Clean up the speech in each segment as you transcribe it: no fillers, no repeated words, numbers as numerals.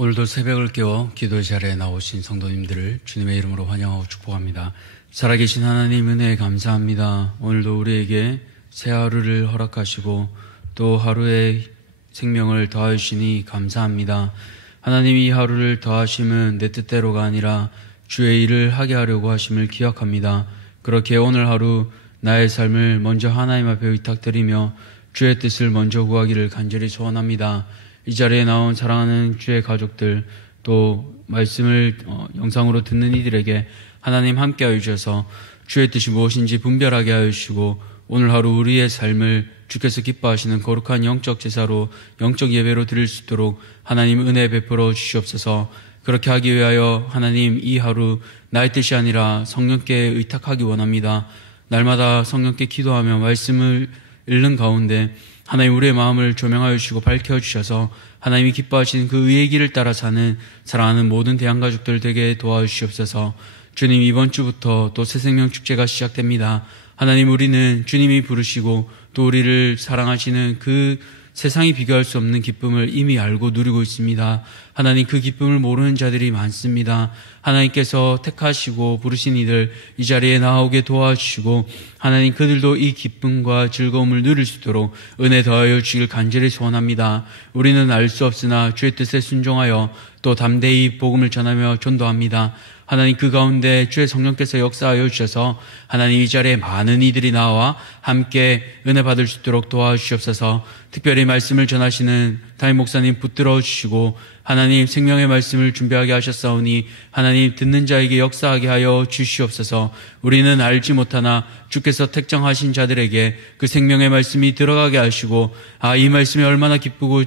오늘도 새벽을 깨워 기도 자리에 나오신 성도님들을 주님의 이름으로 환영하고 축복합니다. 살아계신 하나님 은혜에 감사합니다. 오늘도 우리에게 새 하루를 허락하시고 또 하루의 생명을 더하여 주시니 감사합니다. 하나님, 이 하루를 더하심은 내 뜻대로가 아니라 주의 일을 하게 하려고 하심을 기억합니다. 그렇게 오늘 하루 나의 삶을 먼저 하나님 앞에 의탁드리며 주의 뜻을 먼저 구하기를 간절히 소원합니다. 이 자리에 나온 사랑하는 주의 가족들, 또 말씀을 영상으로 듣는 이들에게 하나님 함께하여 주셔서 주의 뜻이 무엇인지 분별하게 하여 주시고 오늘 하루 우리의 삶을 주께서 기뻐하시는 거룩한 영적 제사로, 영적 예배로 드릴 수 있도록 하나님 은혜 베풀어 주시옵소서. 그렇게 하기 위하여 하나님, 이 하루 나의 뜻이 아니라 성령께 의탁하기 원합니다. 날마다 성령께 기도하며 말씀을 읽는 가운데 하나님, 우리의 마음을 조명하여 주시고 밝혀주셔서 하나님이 기뻐하시는 그 의의 길을 따라 사는 사랑하는 모든 대한가족들 되게 도와주시옵소서. 주님, 이번 주부터 또 새생명 축제가 시작됩니다. 하나님, 우리는 주님이 부르시고 또 우리를 사랑하시는 그 세상이 비교할 수 없는 기쁨을 이미 알고 누리고 있습니다. 하나님, 그 기쁨을 모르는 자들이 많습니다. 하나님께서 택하시고 부르신 이들 이 자리에 나오게 도와주시고 하나님, 그들도 이 기쁨과 즐거움을 누릴 수 있도록 은혜 더하여 주시길 간절히 소원합니다. 우리는 알 수 없으나 주의 뜻에 순종하여 또 담대히 복음을 전하며 전도합니다. 하나님, 그 가운데 주의 성령께서 역사하여 주셔서 하나님, 이 자리에 많은 이들이 나와 함께 은혜 받을 수 있도록 도와주시옵소서. 특별히 말씀을 전하시는 담임 목사님 붙들어 주시고 하나님, 생명의 말씀을 준비하게 하셨사오니 하나님, 듣는 자에게 역사하게 하여 주시옵소서. 우리는 알지 못하나 주께서 택정하신 자들에게 그 생명의 말씀이 들어가게 하시고 이 말씀이 얼마나 기쁘고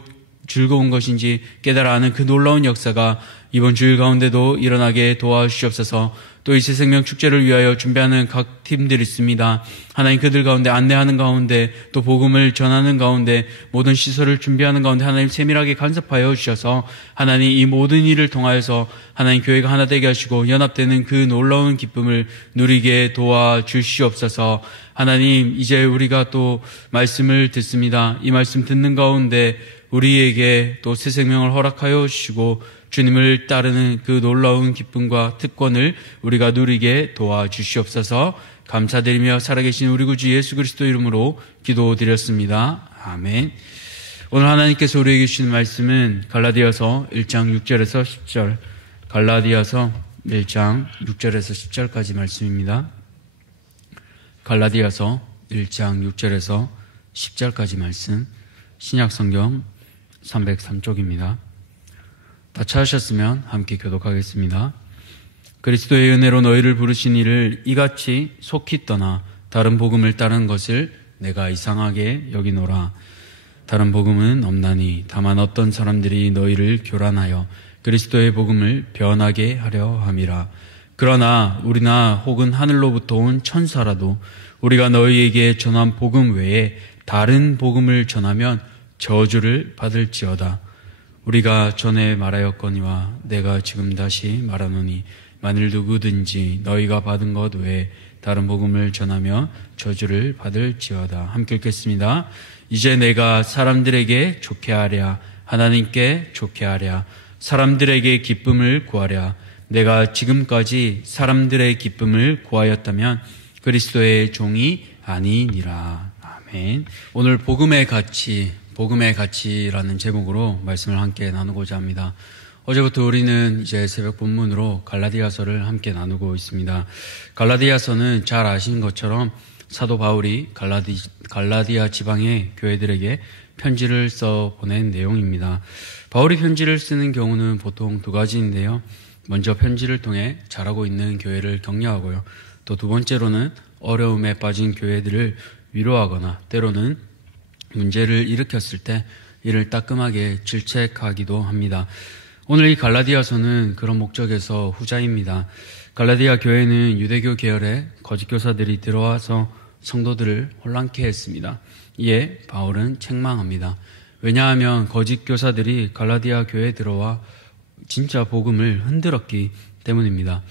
즐거운 것인지 깨달아 아는 그 놀라운 역사가 이번 주일 가운데도 일어나게 도와주시옵소서. 또 이 새생명 축제를 위하여 준비하는 각 팀들이 있습니다. 하나님, 그들 가운데 안내하는 가운데 또 복음을 전하는 가운데 모든 시설을 준비하는 가운데 하나님 세밀하게 간섭하여 주셔서 하나님, 이 모든 일을 통하여서 하나님 교회가 하나 되게 하시고 연합되는 그 놀라운 기쁨을 누리게 도와주시옵소서. 하나님, 이제 우리가 또 말씀을 듣습니다. 이 말씀 듣는 가운데 우리에게 또 새 생명을 허락하여 주시고 주님을 따르는 그 놀라운 기쁨과 특권을 우리가 누리게 도와주시옵소서. 감사드리며 살아계신 우리 구주 예수 그리스도 이름으로 기도드렸습니다. 아멘. 오늘 하나님께서 우리에게 주신 말씀은 갈라디아서 1장 6절에서 10절, 갈라디아서 1장 6절에서 10절까지 말씀입니다. 갈라디아서 1장 6절에서 10절까지 말씀, 신약성경 303쪽입니다. 다 찾으셨으면 함께 교독하겠습니다. 그리스도의 은혜로 너희를 부르신 이를 이같이 속히 떠나 다른 복음을 따르는 것을 내가 이상하게 여기노라. 다른 복음은 없나니 다만 어떤 사람들이 너희를 교란하여 그리스도의 복음을 변하게 하려 함이라. 그러나 우리나 혹은 하늘로부터 온 천사라도 우리가 너희에게 전한 복음 외에 다른 복음을 전하면 저주를 받을지어다. 우리가 전에 말하였거니와 내가 지금 다시 말하노니 만일 누구든지 너희가 받은 것 외에 다른 복음을 전하며 저주를 받을지어다. 함께 읽겠습니다. 이제 내가 사람들에게 좋게 하랴, 하나님께 좋게 하랴, 사람들에게 기쁨을 구하랴. 내가 지금까지 사람들의 기쁨을 구하였다면 그리스도의 종이 아니니라. 아멘. 오늘 복음의 가치라는 제목으로 말씀을 함께 나누고자 합니다. 어제부터 우리는 이제 새벽 본문으로 갈라디아서를 함께 나누고 있습니다. 갈라디아서는 잘 아시는 것처럼 사도 바울이 갈라디아 지방의 교회들에게 편지를 써 보낸 내용입니다. 바울이 편지를 쓰는 경우는 보통 두 가지인데요. 먼저 편지를 통해 잘하고 있는 교회를 격려하고요. 또 두 번째로는 어려움에 빠진 교회들을 위로하거나 때로는 문제를 일으켰을 때 이를 따끔하게 질책하기도 합니다. 오늘 이 갈라디아서는 그런 목적에서 후자입니다. 갈라디아 교회는 유대교 계열의 거짓 교사들이 들어와서 성도들을 혼란케 했습니다. 이에 바울은 책망합니다. 왜냐하면 거짓 교사들이 갈라디아 교회에 들어와 진짜 복음을 흔들었기 때문입니다.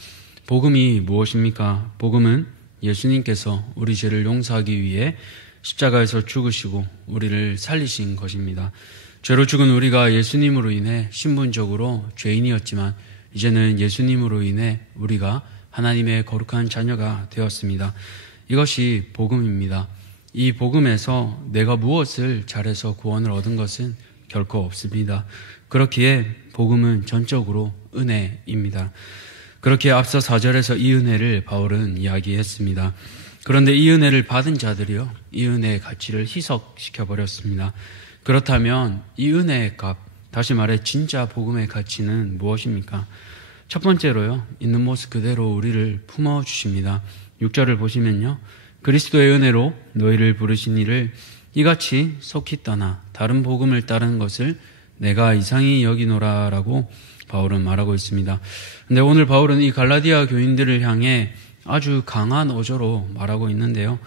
복음이 무엇입니까? 복음은 예수님께서 우리 죄를 용서하기 위해 십자가에서 죽으시고 우리를 살리신 것입니다. 죄로 죽은 우리가 예수님으로 인해 신분적으로 죄인이었지만 이제는 예수님으로 인해 우리가 하나님의 거룩한 자녀가 되었습니다. 이것이 복음입니다. 이 복음에서 내가 무엇을 잘해서 구원을 얻은 것은 결코 없습니다. 그렇기에 복음은 전적으로 은혜입니다. 그렇게 앞서 4절에서 이 은혜를 바울은 이야기했습니다. 그런데 이 은혜를 받은 자들이요, 이 은혜의 가치를 희석시켜버렸습니다. 그렇다면 이 은혜의 값, 다시 말해 진짜 복음의 가치는 무엇입니까? 첫 번째로요, 있는 모습 그대로 우리를 품어주십니다. 6절을 보시면요, 그리스도의 은혜로 너희를 부르신 이를 이같이 속히 떠나 다른 복음을 따르는 것을 내가 이상히 여기노라 라고 바울은 말하고 있습니다. 근데 오늘 바울은 이 갈라디아 교인들을 향해 아주 강한 어조로 말하고 있는데요.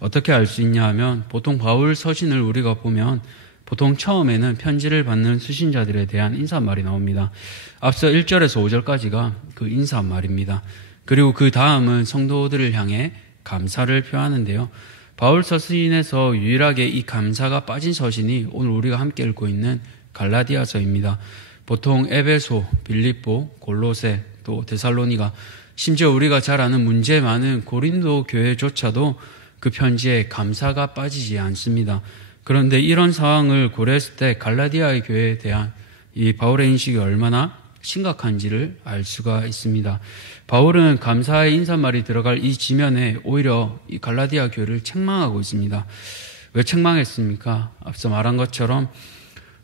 어떻게 알 수 있냐 하면 보통 바울 서신을 우리가 보면 보통 처음에는 편지를 받는 수신자들에 대한 인사말이 나옵니다. 앞서 1절에서 5절까지가 그 인사말입니다. 그리고 그 다음은 성도들을 향해 감사를 표하는데요. 바울 서신에서 유일하게 이 감사가 빠진 서신이 오늘 우리가 함께 읽고 있는 갈라디아서입니다. 보통 에베소, 빌립보, 골로새, 또 데살로니가, 심지어 우리가 잘 아는 문제 많은 고린도 교회조차도 그 편지에 감사가 빠지지 않습니다. 그런데 이런 상황을 고려했을 때 갈라디아의 교회에 대한 이 바울의 인식이 얼마나 심각한지를 알 수가 있습니다. 바울은 감사의 인사말이 들어갈 이 지면에 오히려 이 갈라디아 교회를 책망하고 있습니다. 왜 책망했습니까? 앞서 말한 것처럼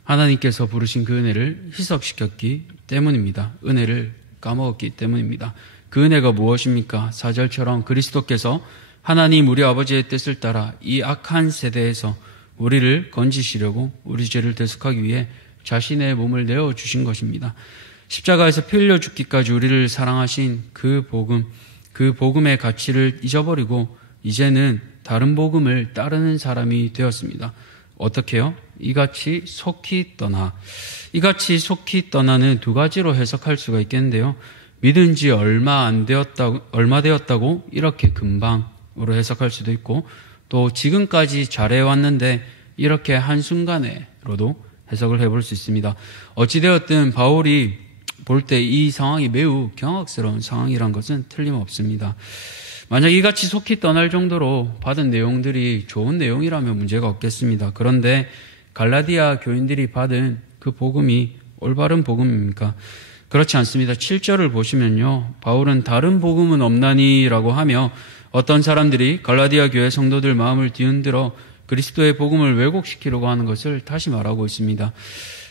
하나님께서 부르신 그 은혜를 희석시켰기 때문입니다. 은혜를 까먹었기 때문입니다. 그 은혜가 무엇입니까? 4절처럼 그리스도께서 하나님 우리 아버지의 뜻을 따라 이 악한 세대에서 우리를 건지시려고 우리 죄를 대속하기 위해 자신의 몸을 내어주신 것입니다. 십자가에서 피 흘려 죽기까지 우리를 사랑하신 그 복음, 그 복음의 가치를 잊어버리고 이제는 다른 복음을 따르는 사람이 되었습니다. 어떻게요? 이같이 속히 떠나. 이같이 속히 떠나는 두 가지로 해석할 수가 있겠는데요. 믿은 지 얼마 되었다고 이렇게 금방으로 해석할 수도 있고, 또 지금까지 잘해왔는데 이렇게 한순간에로도 해석을 해볼 수 있습니다. 어찌되었든 바울이 볼 때 이 상황이 매우 경악스러운 상황이란 것은 틀림없습니다. 만약 이같이 속히 떠날 정도로 받은 내용들이 좋은 내용이라면 문제가 없겠습니다. 그런데 갈라디아 교인들이 받은 그 복음이 올바른 복음입니까? 그렇지 않습니다. 7절을 보시면요, 바울은 다른 복음은 없나니라고 하며 어떤 사람들이 갈라디아 교회 성도들 마음을 뒤흔들어 그리스도의 복음을 왜곡시키려고 하는 것을 다시 말하고 있습니다.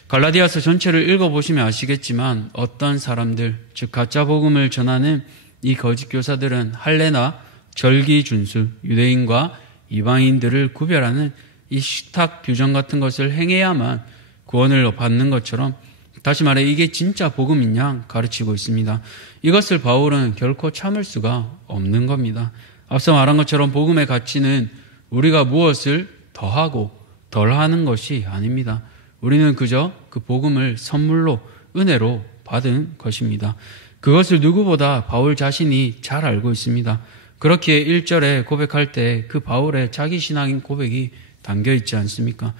갈라디아서 전체를 읽어보시면 아시겠지만 어떤 사람들, 즉 가짜 복음을 전하는 이 거짓 교사들은 할례나 절기 준수, 유대인과 이방인들을 구별하는 이 식탁 규정 같은 것을 행해야만 구원을 받는 것처럼, 다시 말해 이게 진짜 복음인 양 가르치고 있습니다. 이것을 바울은 결코 참을 수가 없는 겁니다. 앞서 말한 것처럼 복음의 가치는 우리가 무엇을 더하고 덜하는 것이 아닙니다. 우리는 그저 그 복음을 선물로, 은혜로 받은 것입니다. 그것을 누구보다 바울 자신이 잘 알고 있습니다. 그렇기에 1절에 고백할 때 그 바울의 자기 신앙인 고백이 담겨 있지 않습니까?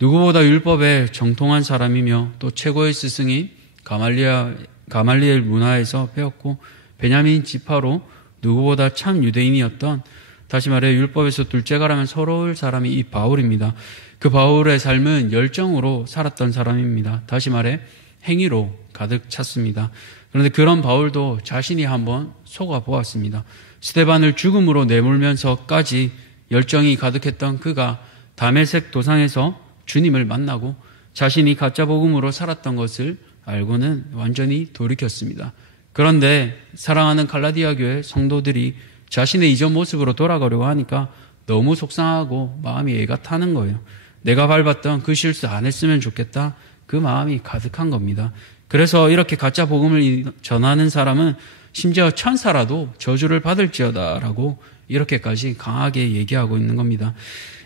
누구보다 율법에 정통한 사람이며 또 최고의 스승인 가말리엘 문화에서 배웠고 베냐민 지파로 누구보다 참 유대인이었던, 다시 말해 율법에서 둘째가라면 서러울 사람이 이 바울입니다. 그 바울의 삶은 열정으로 살았던 사람입니다. 다시 말해 행위로 가득 찼습니다. 그런데 그런 바울도 자신이 한번 속아보았습니다. 스데반을 죽음으로 내몰면서까지 열정이 가득했던 그가 다메섹 도상에서 주님을 만나고 자신이 가짜 복음으로 살았던 것을 알고는 완전히 돌이켰습니다. 그런데 사랑하는 갈라디아 교회 성도들이 자신의 이전 모습으로 돌아가려고 하니까 너무 속상하고 마음이 애가 타는 거예요. 내가 밟았던 그 실수 안 했으면 좋겠다, 그 마음이 가득한 겁니다. 그래서 이렇게 가짜 복음을 전하는 사람은 심지어 천사라도 저주를 받을지어다 라고 이렇게까지 강하게 얘기하고 있는 겁니다.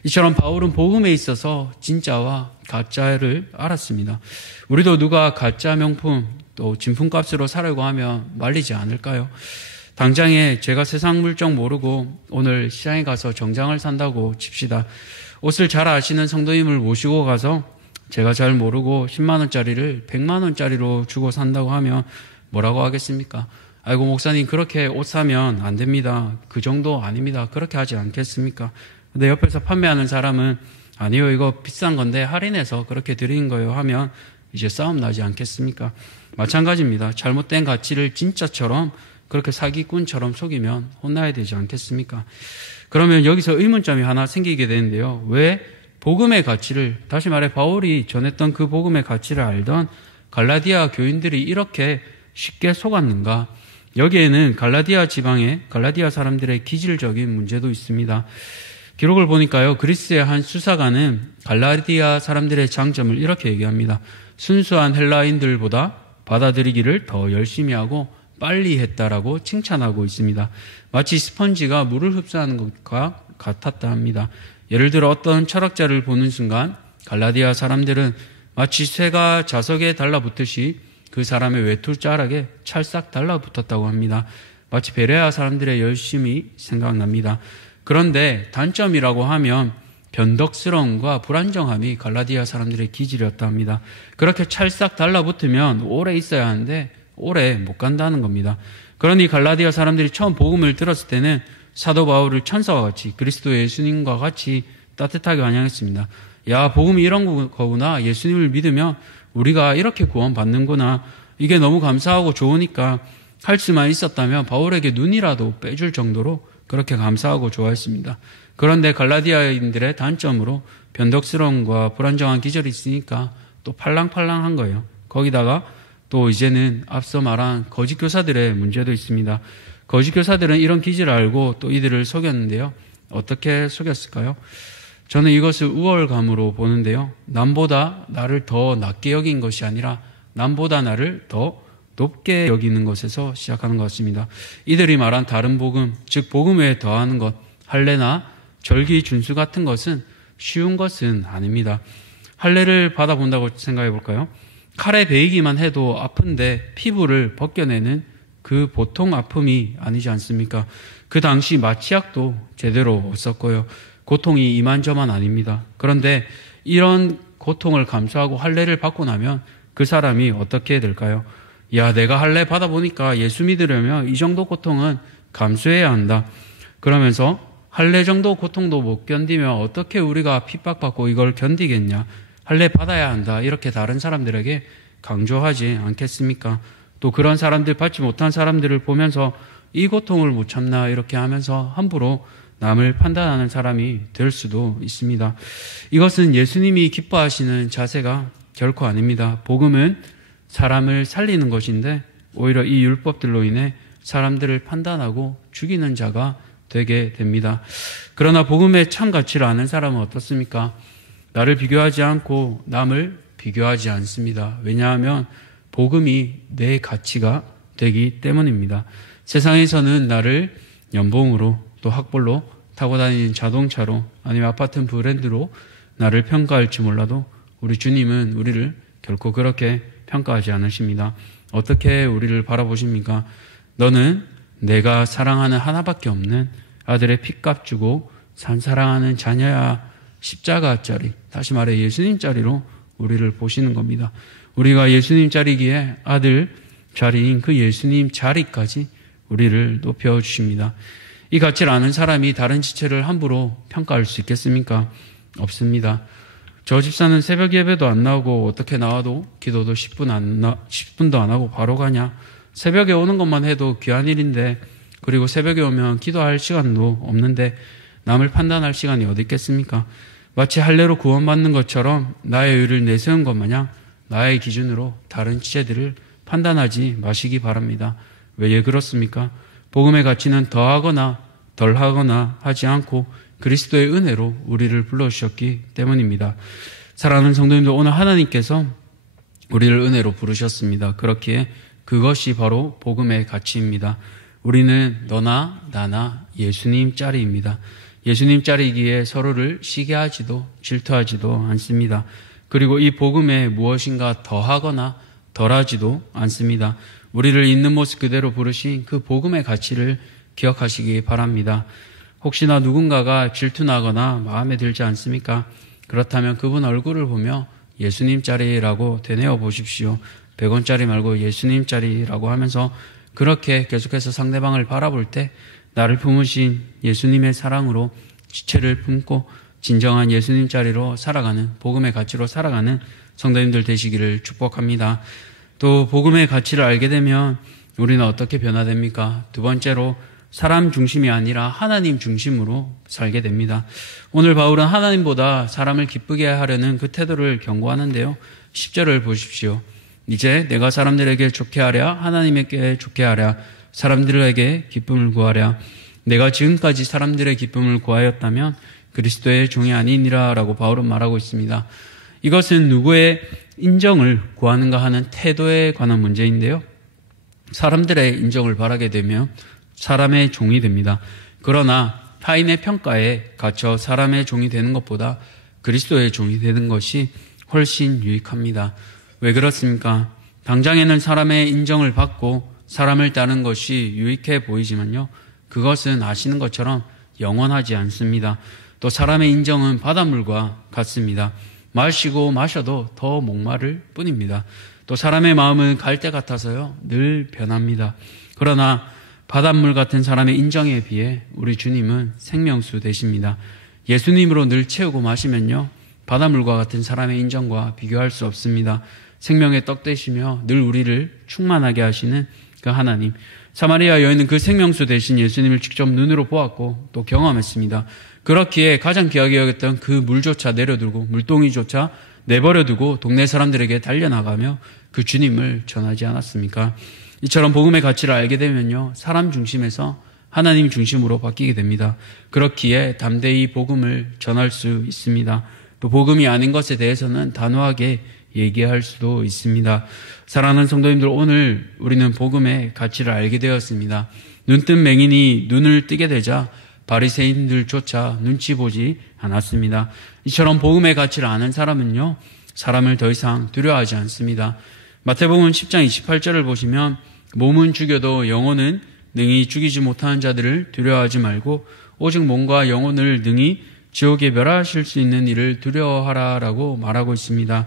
이처럼 바울은 복음에 있어서 진짜와 가짜를 알았습니다. 우리도 누가 가짜 명품 또 진품값으로 사려고 하면 말리지 않을까요? 당장에 제가 세상 물정 모르고 오늘 시장에 가서 정장을 산다고 칩시다. 옷을 잘 아시는 성도님을 모시고 가서 제가 잘 모르고 10만 원짜리를 100만 원짜리로 주고 산다고 하면 뭐라고 하겠습니까? 아이고 목사님 그렇게 옷 사면 안 됩니다. 그 정도 아닙니다. 그렇게 하지 않겠습니까? 근데 옆에서 판매하는 사람은 아니요 이거 비싼 건데 할인해서 그렇게 드린 거예요 하면 이제 싸움 나지 않겠습니까? 마찬가지입니다. 잘못된 가치를 진짜처럼 그렇게 사기꾼처럼 속이면 혼나야 되지 않겠습니까? 그러면 여기서 의문점이 하나 생기게 되는데요. 왜 복음의 가치를, 다시 말해 바울이 전했던 그 복음의 가치를 알던 갈라디아 교인들이 이렇게 쉽게 속았는가? 여기에는 갈라디아 지방의 갈라디아 사람들의 기질적인 문제도 있습니다. 기록을 보니까요, 그리스의 한 수사관은 갈라디아 사람들의 장점을 이렇게 얘기합니다. 순수한 헬라인들보다 받아들이기를 더 열심히 하고 빨리 했다라고 칭찬하고 있습니다. 마치 스펀지가 물을 흡수하는 것과 같았다 합니다. 예를 들어 어떤 철학자를 보는 순간 갈라디아 사람들은 마치 쇠가 자석에 달라붙듯이 그 사람의 외투자락에 찰싹 달라붙었다고 합니다. 마치 베레아 사람들의 열심이 생각납니다. 그런데 단점이라고 하면 변덕스러움과 불안정함이 갈라디아 사람들의 기질이었다 합니다. 그렇게 찰싹 달라붙으면 오래 있어야 하는데 오래 못 간다는 겁니다. 그러니 갈라디아 사람들이 처음 복음을 들었을 때는 사도 바울을 천사와 같이 그리스도 예수님과 같이 따뜻하게 환영했습니다. 야, 복음이 이런 거구나. 예수님을 믿으면 우리가 이렇게 구원받는구나. 이게 너무 감사하고 좋으니까 할 수만 있었다면 바울에게 눈이라도 빼줄 정도로 그렇게 감사하고 좋아했습니다. 그런데 갈라디아인들의 단점으로 변덕스러움과 불안정한 기절이 있으니까 또 팔랑팔랑한 거예요. 거기다가 또 이제는 앞서 말한 거짓 교사들의 문제도 있습니다. 거짓 교사들은 이런 기질을 알고 또 이들을 속였는데요. 어떻게 속였을까요? 저는 이것을 우월감으로 보는데요. 남보다 나를 더 낮게 여긴 것이 아니라 남보다 나를 더 높게 여기는 것에서 시작하는 것 같습니다. 이들이 말한 다른 복음, 즉 복음 외에 더하는 것, 할례나 절기 준수 같은 것은 쉬운 것은 아닙니다. 할례를 받아본다고 생각해 볼까요? 칼에 베이기만 해도 아픈데 피부를 벗겨내는 그 보통 아픔이 아니지 않습니까? 그 당시 마취약도 제대로 없었고요. 고통이 이만저만 아닙니다. 그런데 이런 고통을 감수하고 할례를 받고 나면 그 사람이 어떻게 될까요? 야, 내가 할례 받아보니까 예수 믿으려면 이 정도 고통은 감수해야 한다. 그러면서 할례 정도 고통도 못 견디면 어떻게 우리가 핍박받고 이걸 견디겠냐? 할례 받아야 한다. 이렇게 다른 사람들에게 강조하지 않겠습니까? 또 그런 사람들, 받지 못한 사람들을 보면서 이 고통을 못 참나 이렇게 하면서 함부로 남을 판단하는 사람이 될 수도 있습니다. 이것은 예수님이 기뻐하시는 자세가 결코 아닙니다. 복음은 사람을 살리는 것인데 오히려 이 율법들로 인해 사람들을 판단하고 죽이는 자가 되게 됩니다. 그러나 복음의 참 가치를 아는 사람은 어떻습니까? 나를 비교하지 않고 남을 비교하지 않습니다. 왜냐하면 복음이 내 가치가 되기 때문입니다. 세상에서는 나를 연봉으로 또 학벌로 타고 다니는 자동차로 아니면 아파트 브랜드로 나를 평가할지 몰라도 우리 주님은 우리를 결코 그렇게 평가하지 않으십니다. 어떻게 우리를 바라보십니까? 너는 내가 사랑하는 하나밖에 없는 아들의 핏값 주고 산 사랑하는 자녀야. 십자가짜리, 다시 말해 예수님 자리로 우리를 보시는 겁니다. 우리가 예수님 자리기에 아들 자리인 그 예수님 자리까지 우리를 높여주십니다. 이 가치를 아는 사람이 다른 지체를 함부로 평가할 수 있겠습니까? 없습니다. 저 집사는 새벽 예배도 안 나오고 어떻게 나와도 기도도 10분도 안 하고 바로 가냐? 새벽에 오는 것만 해도 귀한 일인데, 그리고 새벽에 오면 기도할 시간도 없는데 남을 판단할 시간이 어디 있겠습니까? 마치 할례로 구원받는 것처럼 나의 의를 내세운 것 마냥 나의 기준으로 다른 지체들을 판단하지 마시기 바랍니다. 왜 그렇습니까? 복음의 가치는 더하거나 덜하거나 하지 않고 그리스도의 은혜로 우리를 불러주셨기 때문입니다. 사랑하는 성도님들, 오늘 하나님께서 우리를 은혜로 부르셨습니다. 그렇기에 그것이 바로 복음의 가치입니다. 우리는 너나 나나 예수님 짤입니다. 예수님 짤이기에 서로를 시기하지도 질투하지도 않습니다. 그리고 이 복음에 무엇인가 더하거나 덜하지도 않습니다. 우리를 있는 모습 그대로 부르신 그 복음의 가치를 기억하시기 바랍니다. 혹시나 누군가가 질투나거나 마음에 들지 않습니까? 그렇다면 그분 얼굴을 보며 예수님짜리라고 되뇌어 보십시오. 100원짜리 말고 예수님짜리라고 하면서 그렇게 계속해서 상대방을 바라볼 때 나를 품으신 예수님의 사랑으로 지체를 품고 진정한 예수님짜리로 살아가는, 복음의 가치로 살아가는 성도님들 되시기를 축복합니다. 또 복음의 가치를 알게 되면 우리는 어떻게 변화됩니까? 두 번째로 사람 중심이 아니라 하나님 중심으로 살게 됩니다. 오늘 바울은 하나님보다 사람을 기쁘게 하려는 그 태도를 경고하는데요. 10절을 보십시오. 이제 내가 사람들에게 좋게 하랴 하나님에게 좋게 하랴 사람들에게 기쁨을 구하랴. 내가 지금까지 사람들의 기쁨을 구하였다면 그리스도의 종이 아니니라 라고 바울은 말하고 있습니다. 이것은 누구의 인정을 구하는가 하는 태도에 관한 문제인데요. 사람들의 인정을 바라게 되면 사람의 종이 됩니다. 그러나 타인의 평가에 갇혀 사람의 종이 되는 것보다 그리스도의 종이 되는 것이 훨씬 유익합니다. 왜 그렇습니까? 당장에는 사람의 인정을 받고 사람을 따르는 것이 유익해 보이지만요. 그것은 아시는 것처럼 영원하지 않습니다. 또 사람의 인정은 바닷물과 같습니다. 마시고 마셔도 더 목마를 뿐입니다. 또 사람의 마음은 갈대 같아서요. 늘 변합니다. 그러나 바닷물 같은 사람의 인정에 비해 우리 주님은 생명수 되십니다. 예수님으로 늘 채우고 마시면요. 바닷물과 같은 사람의 인정과 비교할 수 없습니다. 생명의 떡 되시며 늘 우리를 충만하게 하시는 그 하나님. 사마리아 여인은 그 생명수 되신 예수님을 직접 눈으로 보았고 또 경험했습니다. 그렇기에 가장 귀하게 여겼던 그 물조차 내려두고 물동이조차 내버려두고 동네 사람들에게 달려나가며 그 주님을 전하지 않았습니까? 이처럼 복음의 가치를 알게 되면요. 사람 중심에서 하나님 중심으로 바뀌게 됩니다. 그렇기에 담대히 복음을 전할 수 있습니다. 또 복음이 아닌 것에 대해서는 단호하게 얘기할 수도 있습니다. 사랑하는 성도님들, 오늘 우리는 복음의 가치를 알게 되었습니다. 눈뜬 맹인이 눈을 뜨게 되자 바리새인들조차 눈치 보지 않았습니다. 이처럼 복음의 가치를 아는 사람은요, 사람을 더 이상 두려워하지 않습니다. 마태복음 10장 28절을 보시면 몸은 죽여도 영혼은 능히 죽이지 못하는 자들을 두려워하지 말고 오직 몸과 영혼을 능히 지옥에 멸하실 수 있는 이를 두려워하라라고 말하고 있습니다.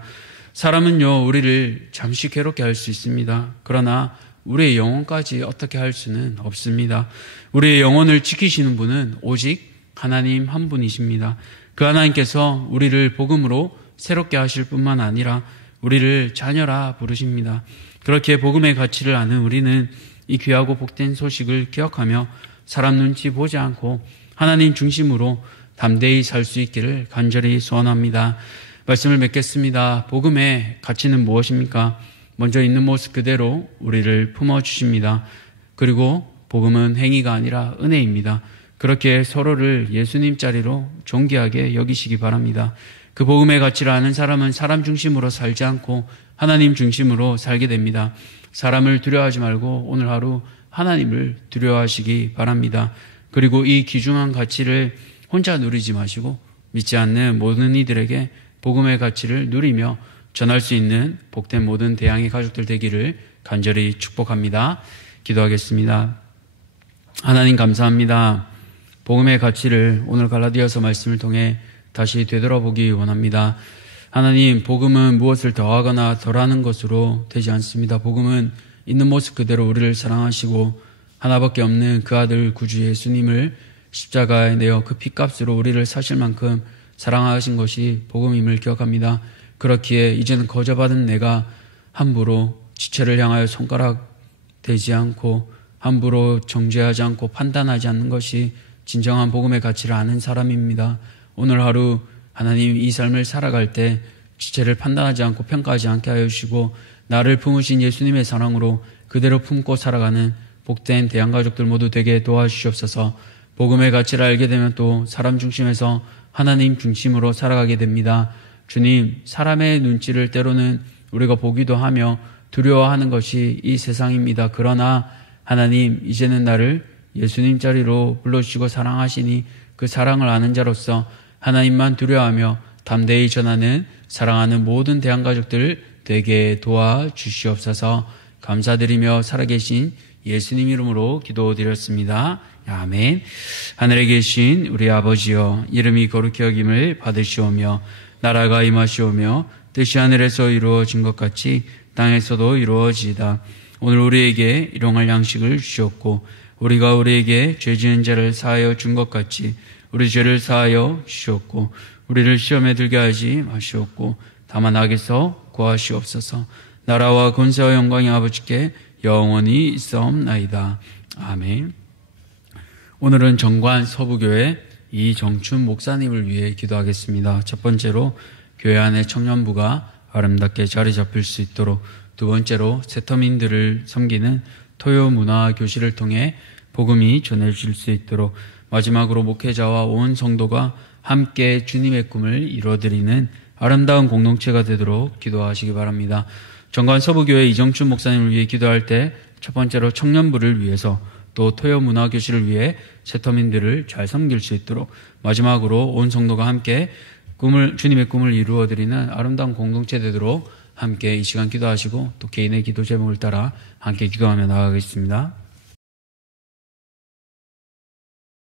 사람은요, 우리를 잠시 괴롭게 할 수 있습니다. 그러나 우리의 영혼까지 어떻게 할 수는 없습니다. 우리의 영혼을 지키시는 분은 오직 하나님 한 분이십니다. 그 하나님께서 우리를 복음으로 새롭게 하실 뿐만 아니라 우리를 자녀라 부르십니다. 그렇게 복음의 가치를 아는 우리는 이 귀하고 복된 소식을 기억하며 사람 눈치 보지 않고 하나님 중심으로 담대히 살 수 있기를 간절히 소원합니다. 말씀을 맺겠습니다. 복음의 가치는 무엇입니까? 먼저 있는 모습 그대로 우리를 품어주십니다. 그리고 복음은 행위가 아니라 은혜입니다. 그렇게 서로를 예수님 자리로 존귀하게 여기시기 바랍니다. 그 복음의 가치를 아는 사람은 사람 중심으로 살지 않고 하나님 중심으로 살게 됩니다. 사람을 두려워하지 말고 오늘 하루 하나님을 두려워하시기 바랍니다. 그리고 이 귀중한 가치를 혼자 누리지 마시고 믿지 않는 모든 이들에게 복음의 가치를 누리며 전할 수 있는 복된 모든 대양의 가족들 되기를 간절히 축복합니다. 기도하겠습니다. 하나님 감사합니다. 복음의 가치를 오늘 갈라디아서 말씀을 통해 다시 되돌아보기 원합니다. 하나님, 복음은 무엇을 더하거나 덜하는 것으로 되지 않습니다. 복음은 있는 모습 그대로 우리를 사랑하시고 하나밖에 없는 그 아들 구주 예수님을 십자가에 내어 그 핏값으로 우리를 사실 만큼 사랑하신 것이 복음임을 기억합니다. 그렇기에 이제는 거저받은 내가 함부로 지체를 향하여 손가락 대지 않고 함부로 정죄하지 않고 판단하지 않는 것이 진정한 복음의 가치를 아는 사람입니다. 오늘 하루 하나님 이 삶을 살아갈 때 지체를 판단하지 않고 평가하지 않게 하여 주시고 나를 품으신 예수님의 사랑으로 그대로 품고 살아가는 복된 대한가족들 모두 되게 도와주시옵소서. 복음의 가치를 알게 되면 또 사람 중심에서 하나님 중심으로 살아가게 됩니다. 주님, 사람의 눈치를 때로는 우리가 보기도 하며 두려워하는 것이 이 세상입니다. 그러나 하나님, 이제는 나를 예수님 자리로 불러주시고 사랑하시니 그 사랑을 아는 자로서 하나님만 두려워하며 담대히 전하는 사랑하는 모든 대한가족들 되게 도와주시옵소서. 감사드리며 살아계신 예수님 이름으로 기도드렸습니다. 아멘. 하늘에 계신 우리 아버지여, 이름이 거룩히 여김을 받으시오며 나라가 임하시오며 뜻이 하늘에서 이루어진 것 같이 땅에서도 이루어지이다. 오늘 우리에게 일용할 양식을 주셨고 우리가 우리에게 죄 지은 자를 사하여 준 것 같이 우리 죄를 사하여 주셨고 우리를 시험에 들게 하지 마시옵고 다만 악에서 구하시옵소서. 나라와 권세와 영광이 아버지께 영원히 있사옵나이다. 아멘. 오늘은 정관 서부교회 이정춘 목사님을 위해 기도하겠습니다. 첫 번째로 교회 안에 청년부가 아름답게 자리 잡힐 수 있도록, 두 번째로 세터민들을 섬기는 토요문화교실을 통해 복음이 전해질 수 있도록, 마지막으로 목회자와 온 성도가 함께 주님의 꿈을 이루어드리는 아름다운 공동체가 되도록 기도하시기 바랍니다. 정관 서부교회 이정춘 목사님을 위해 기도할 때 첫 번째로 청년부를 위해서, 또 토요문화교실을 위해 세터민들을 잘 섬길 수 있도록, 마지막으로 온 성도가 함께 주님의 꿈을 이루어드리는 아름다운 공동체 되도록 함께 이 시간 기도하시고 또 개인의 기도 제목을 따라 함께 기도하며 나아가겠습니다.